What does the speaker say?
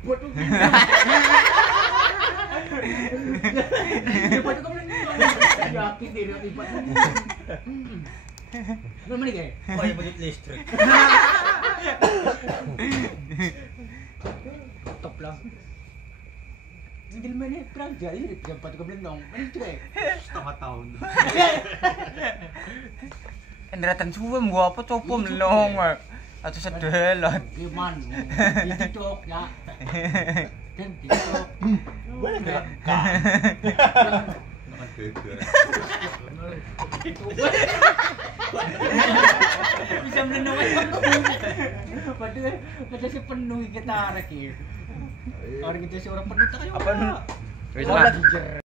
Buat tuh. Buat tuh yakin diri lipat. Mana kayak? Oh, yang budget listrik. Top lang. Hindi naman perang jadi dapat ko belum dong. Ano ito Setengah tahun. Endratan suwem gua apa copo melong. Atau sedelan. Gimana? Di TikTok ya. Kan TikTok. Boleh enggak? Makan geger. Bisa menenun. Padahal si penuh kita arek ya. Orang kita seorang penuh tak kayo. Apa? Wis Wala lah. gijer.